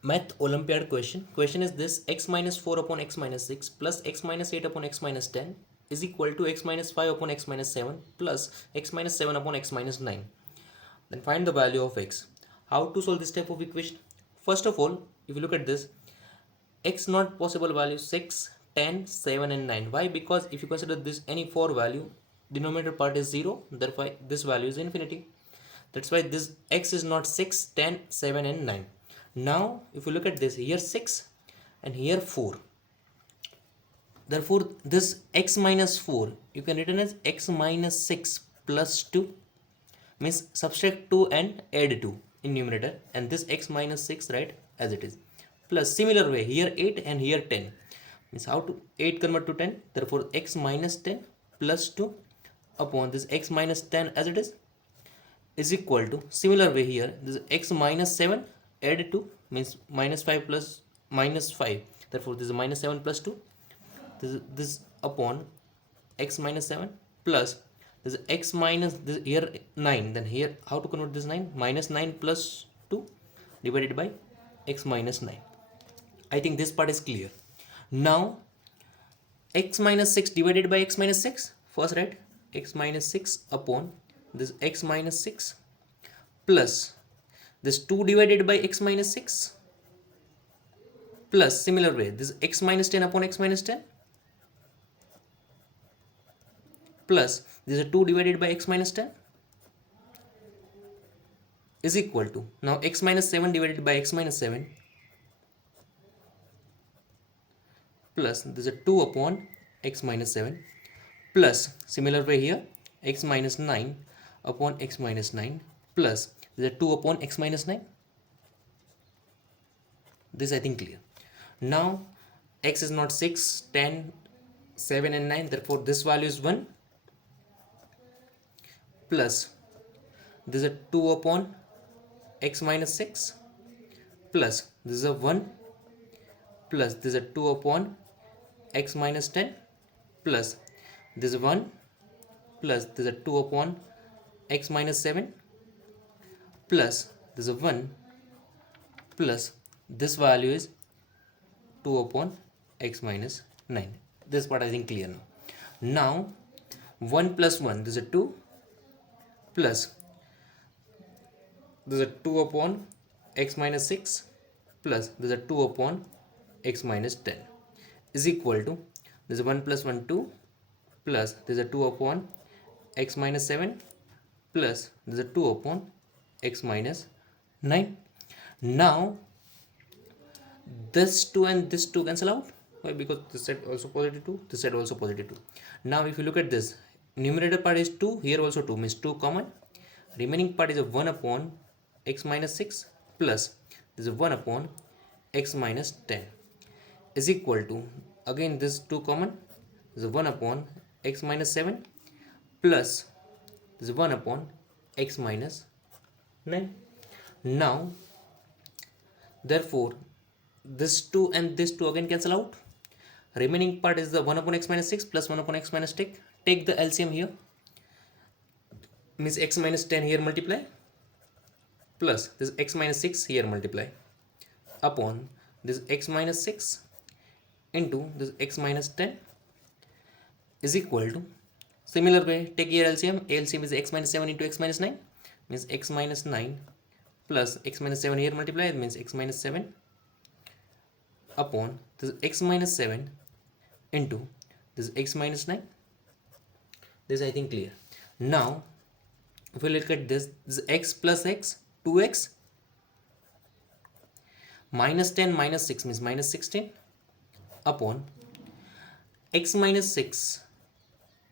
Math Olympiad question. Question is this: x minus 4 upon x minus 6 plus x minus 8 upon x minus 10 is equal to x minus 5 upon x minus 7 plus x minus 7 upon x minus 9. Then find the value of x. How to solve this type of equation? First of all, if you look at this, x not possible value 6, 10, 7 and 9. Why? Because if you consider this any 4 value, denominator part is 0, therefore this value is infinity. That's why this x is not 6, 10, 7 and 9. Now if you look at this, here 6 and here 4. Therefore this x minus 4 you can written as x minus 6 plus 2, means subtract 2 and add 2 in numerator, and this x minus 6 right as it is, plus similar way here 8 and here 10, means how to 8 convert to 10, therefore x minus 10 plus 2 upon this x minus 10 as it is equal to, similar way here this x minus 7 add 2 means minus 5 plus minus 5, therefore this is minus 7 plus 2, this upon x minus 7 plus this x minus this here 9, then here how to convert this 9, minus 9 plus 2 divided by x minus 9. I think this part is clear. Now x minus 6 divided by x minus 6, first write x minus 6 upon this x minus 6 plus this 2 divided by x minus 6 plus similar way this x minus 10 upon x minus 10 plus this is 2 divided by x minus 10 is equal to, now x minus 7 divided by x minus 7 plus this is 2 upon x minus 7 plus similar way here x minus 9 upon x minus 9 plus this is 2 upon x minus 9. This I think clear. Now x is not 6, 10, 7 and 9, therefore this value is 1 plus this is a 2 upon x minus 6 plus this is a 1 plus this is a 2 upon x minus 10 plus this is 1 plus this is a 2 upon x minus 7 plus this is 1 plus this value is 2 upon x minus 9. This part I think clear now. Now 1 plus 1, this is a 2 plus this is a 2 upon x minus 6 plus this is a 2 upon x minus 10 is equal to, this is 1 plus 1 2 plus this is a 2 upon x minus 7 plus this is a 2 upon x minus 9. Now this 2 and this 2 cancel out. Why? Because this side also positive 2, this side also positive 2. Now if you look at this, numerator part is 2, here also 2, means 2 common, remaining part is a 1 upon x minus 6 plus this is 1 upon x minus 10 is equal to, again this 2 common, this is 1 upon x minus 7 plus this is 1 upon x minus 9. Now therefore this 2 and this 2 again cancel out, remaining part is the 1 upon x minus 6 plus 1 upon x minus 10. Take the LCM here, means x minus 10 here multiply plus this x minus 6 here multiply upon this x minus 6 into this x minus 10 is equal to, similar way take here LCM. LCM is x minus 7 into x minus 9, means x minus 9 plus x minus 7 here multiply, means x minus 7 upon this x minus 7 into this x minus 9. This I think clear. Now if we look at this is x plus x, 2x minus 10 minus 6 means minus 16 upon x minus 6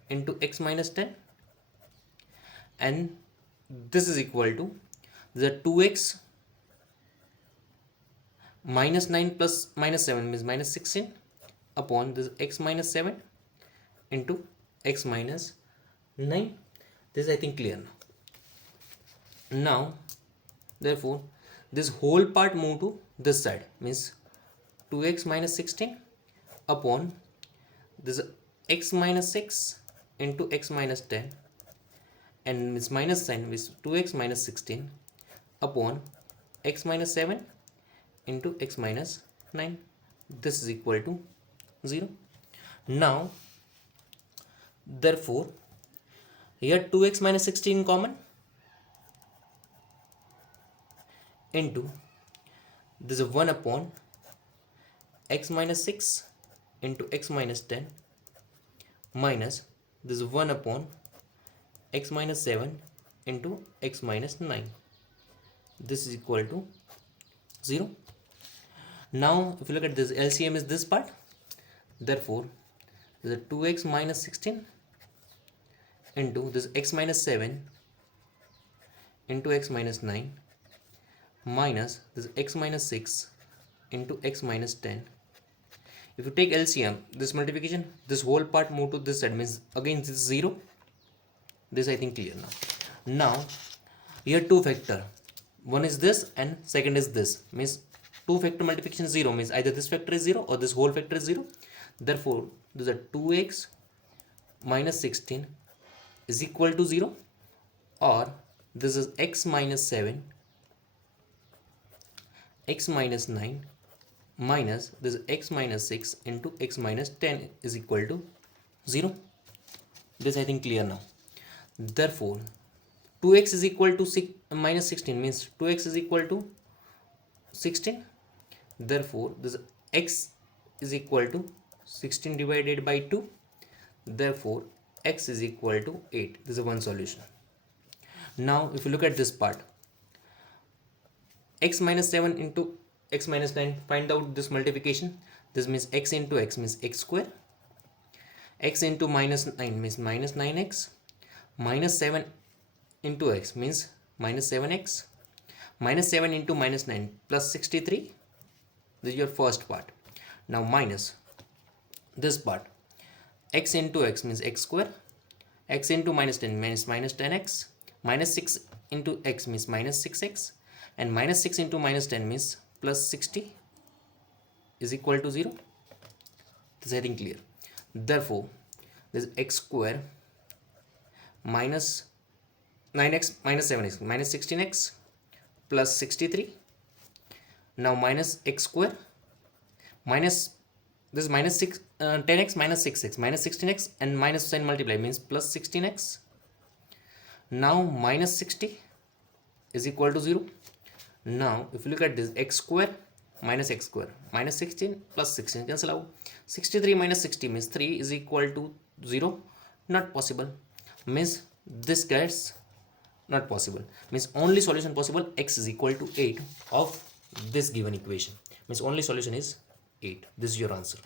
into x minus 10, and this is equal to the 2x minus 9 plus minus 7 means minus 16 upon this x minus 7 into x minus 9. This I think clear now. Now therefore this whole part move to this side, means 2x minus 16 upon this x minus 6 into x minus 10, and this minus sign is 2x minus 16 upon x minus 7 into x minus 9. This is equal to 0. Now therefore here 2x minus 16 common into this is 1 upon x minus 6 into x minus 10 minus this is 1 upon x minus 7 into x minus 9. This is equal to 0. Now if you look at this, LCM is this part. Therefore this is 2x minus 16 into this x minus 7 into x minus 9 minus this x minus 6 into x minus 10. If you take LCM, this multiplication, this whole part move to this side, means again this is 0. This I think clear now. Now here two factor, one is this and second is this, means two factor multiplication 0 means either this factor is 0 or this whole factor is 0. Therefore this is 2x minus 16 is equal to 0, or this is x minus 7 x minus 9 minus this is x minus 6 into x minus 10 is equal to 0. This I think clear now. Therefore 2x is equal to minus 16 means 2x is equal to 16. Therefore this x is equal to 16 divided by 2. Therefore x is equal to 8. This is one solution. Now if you look at this part, x minus 7 into x minus 9, find out this multiplication. This means x into x means x square, x into minus 9 means minus 9x, minus 7 into x means minus 7x, minus 7 into minus 9 plus 63. This is your first part. Now minus this part, x into x means x square, x into minus 10 means minus 10x, minus 6 into x means minus 6x, and minus 6 into minus 10 means plus 60 is equal to 0. This is I think clear. Therefore this is x square minus 9x minus 7x minus 16x plus 63. Now minus x square minus this is minus 10x minus 6x minus 16x and minus 10 multiply means plus 16x. Now minus 60 is equal to 0. Now if you look at this, x square minus 16 plus 16 cancel out. 63 minus 60 means 3 is equal to 0. Not possible, means this gets not possible, means only solution possible x is equal to 8 of this given equation, means only solution is 8. This is your answer.